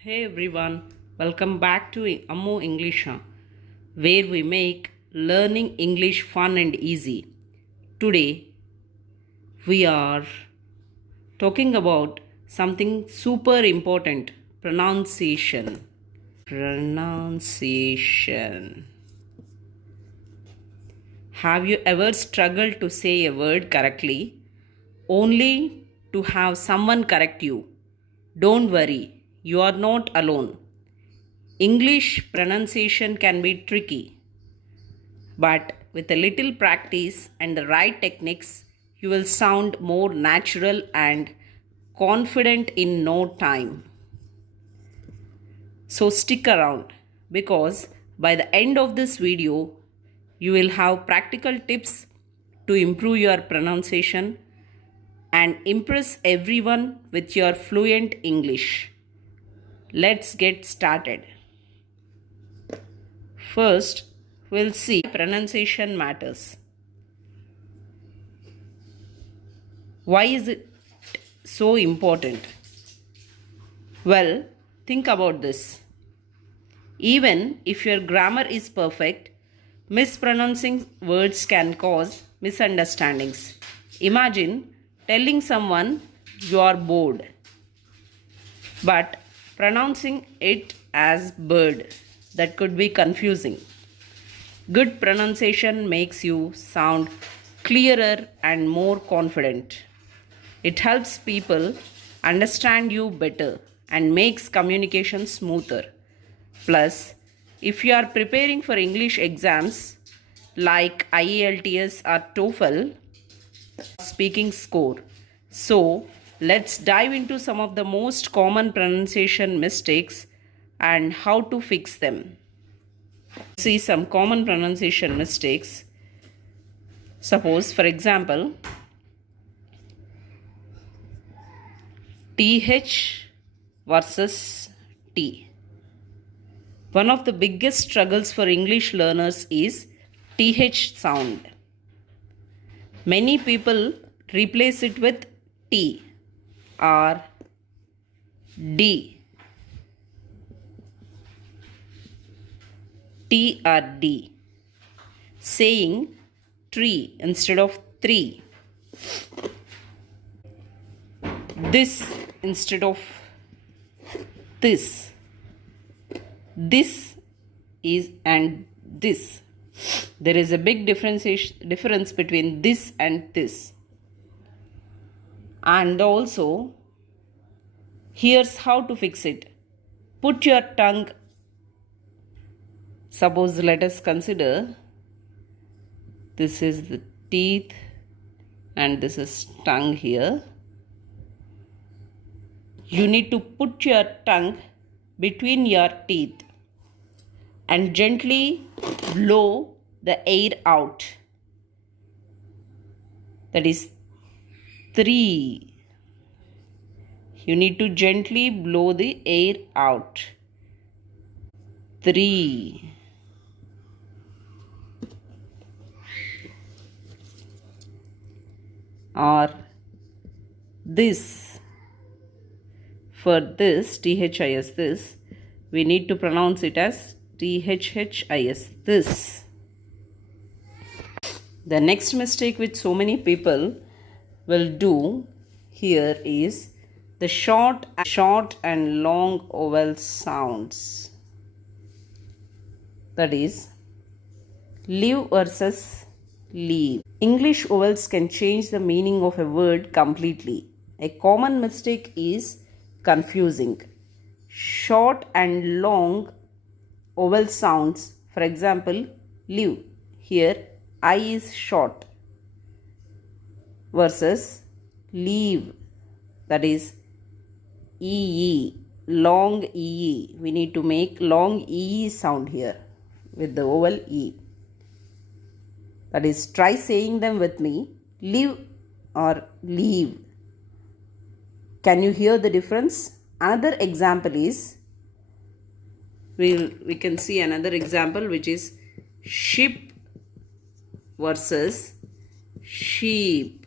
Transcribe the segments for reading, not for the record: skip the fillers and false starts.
Hey everyone, welcome back to Ammo English, where we make learning English fun and easy. Today we are talking about something super important, pronunciation. Pronunciation. Have you ever struggled to say a word correctly only to have someone correct you? Don't worry, you are not alone. English pronunciation can be tricky, but with a little practice and the right techniques, you will sound more natural and confident in no time. So stick around because by the end of this video, you will have practical tips to improve your pronunciation and impress everyone with your fluent English. Let's get started. First, we'll see pronunciation matters. Why is it so important? Well, think about this. Even if your grammar is perfect, mispronouncing words can cause misunderstandings. Imagine telling someone you are bored, but pronouncing it as bird. That could be confusing. Good pronunciation makes you sound clearer and more confident. It helps people understand you better and makes communication smoother. Plus, if you are preparing for English exams like IELTS or TOEFL, speaking score. So, let's dive into some of the most common pronunciation mistakes and how to fix them. See some common pronunciation mistakes. Suppose, for example, TH versus T. One of the biggest struggles for English learners is TH sound. Many people replace it with T or D. T or D. Saying tree instead of three. This instead of this. This is and this. There is a big difference between this and this. And also, here's how to fix it. Put your tongue. Suppose let us consider this is the teeth and this is tongue here. You need to put your tongue between your teeth and gently blow the air out. That is 3. You need to gently blow the air out. 3. Or this. For this, THIS, this, we need to pronounce it as THHIS, this. The next mistake which so many people will do here is the short and long vowel sounds. That is, live versus leave. English vowels can change the meaning of a word completely. A common mistake is confusing short and long vowel sounds. For example, live. Here, I is short versus leave. That is EE, long EE. We need to make long EE sound here with the vowel E. That is, try saying them with me. Live or leave. Can you hear the difference? Another example is, we can see another example which is ship versus sheep.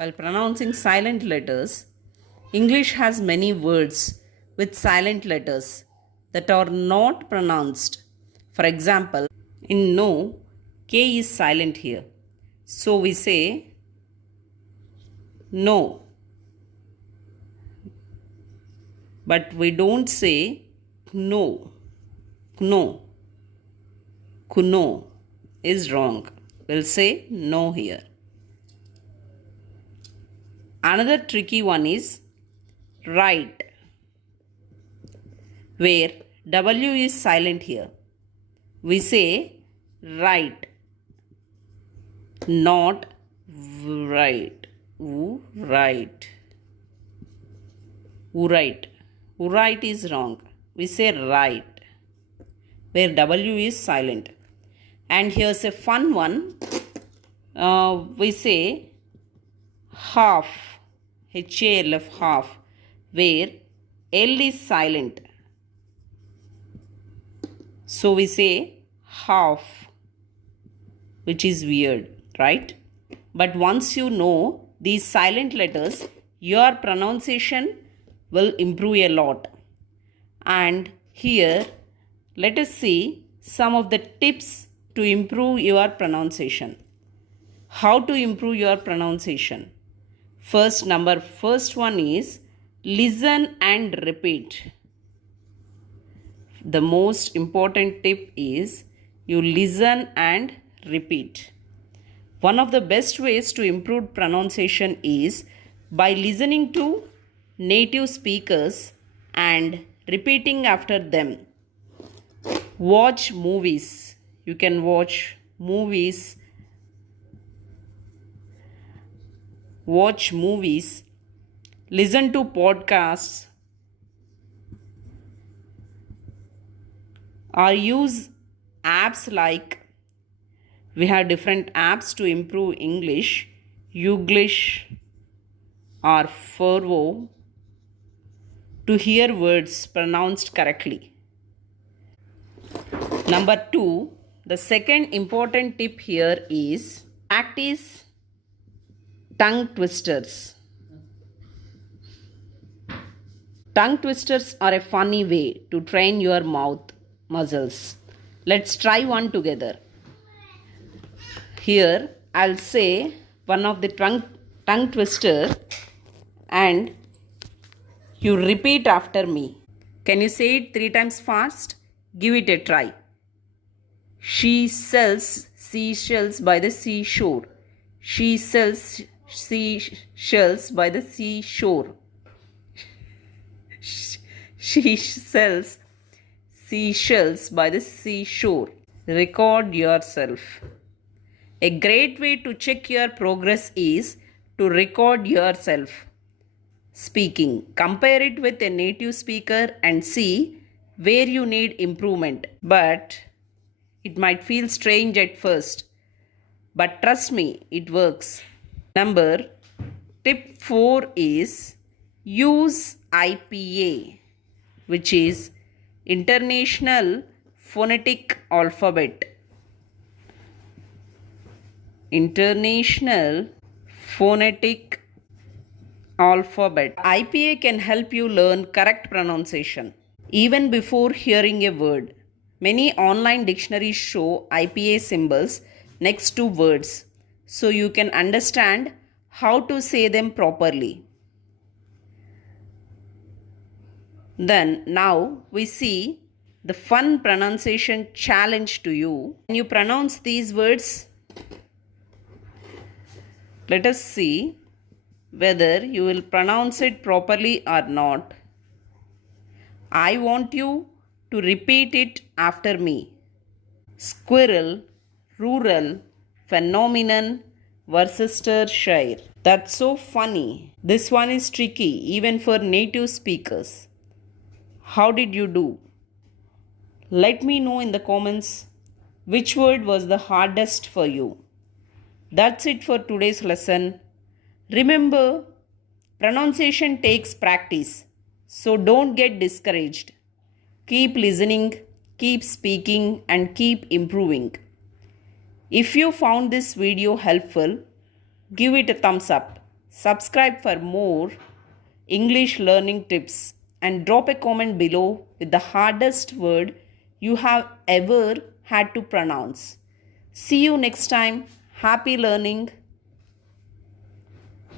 While pronouncing silent letters, English has many words with silent letters that are not pronounced. For example, in no, K is silent here. So we say no. But we don't say no. No. Kuno is wrong. We'll say no here. Another tricky one is right, where W is silent here. We say right, not right. Right. Right. Right is wrong. We say right, where W is silent. And here's a fun one. We say half, HALF, half, where L is silent. So we say half, which is weird, right? But once you know these silent letters, your pronunciation will improve a lot. And here, let us see some of the tips to improve your pronunciation. How to improve your pronunciation? First one is listen and repeat. The most important tip is you listen and repeat. One of the best ways to improve pronunciation is by listening to native speakers and repeating after them. Watch movies. You can watch movies. Watch movies. Listen to podcasts. Or use apps like, we have different apps to improve English. Youglish or Furvo, to hear words pronounced correctly. Number 2, the second important tip here is practice tongue twisters. Tongue twisters are a funny way to train your mouth muscles. Let's try one together. Here I'll say one of the tongue twister and you repeat after me. Can you say it 3 times fast? Give it a try. She sells seashells by the seashore. She sells seashells by the seashore. She sells seashells by the seashore. Record yourself. A great way to check your progress is to record yourself speaking. Compare it with a native speaker and see where you need improvement. But it might feel strange at first. But trust me, it works. Tip 4 is use IPA, which is International Phonetic Alphabet. International Phonetic Alphabet. IPA can help you learn correct pronunciation even before hearing a word. Many online dictionaries show IPA symbols next to words, so you can understand how to say them properly. Then now we see the fun pronunciation challenge to you. Can you pronounce these words? Let us see whether you will pronounce it properly or not. I want you to repeat it after me. Squirrel, rural, phenomenon, Worcestershire. That's so funny. This one is tricky even for native speakers. How did you do? Let me know in the comments which word was the hardest for you. That's it for today's lesson. Remember, pronunciation takes practice, so don't get discouraged. Keep listening, keep speaking, and keep improving. If you found this video helpful, give it a thumbs up. Subscribe for more English learning tips and drop a comment below with the hardest word you have ever had to pronounce. See you next time. Happy learning.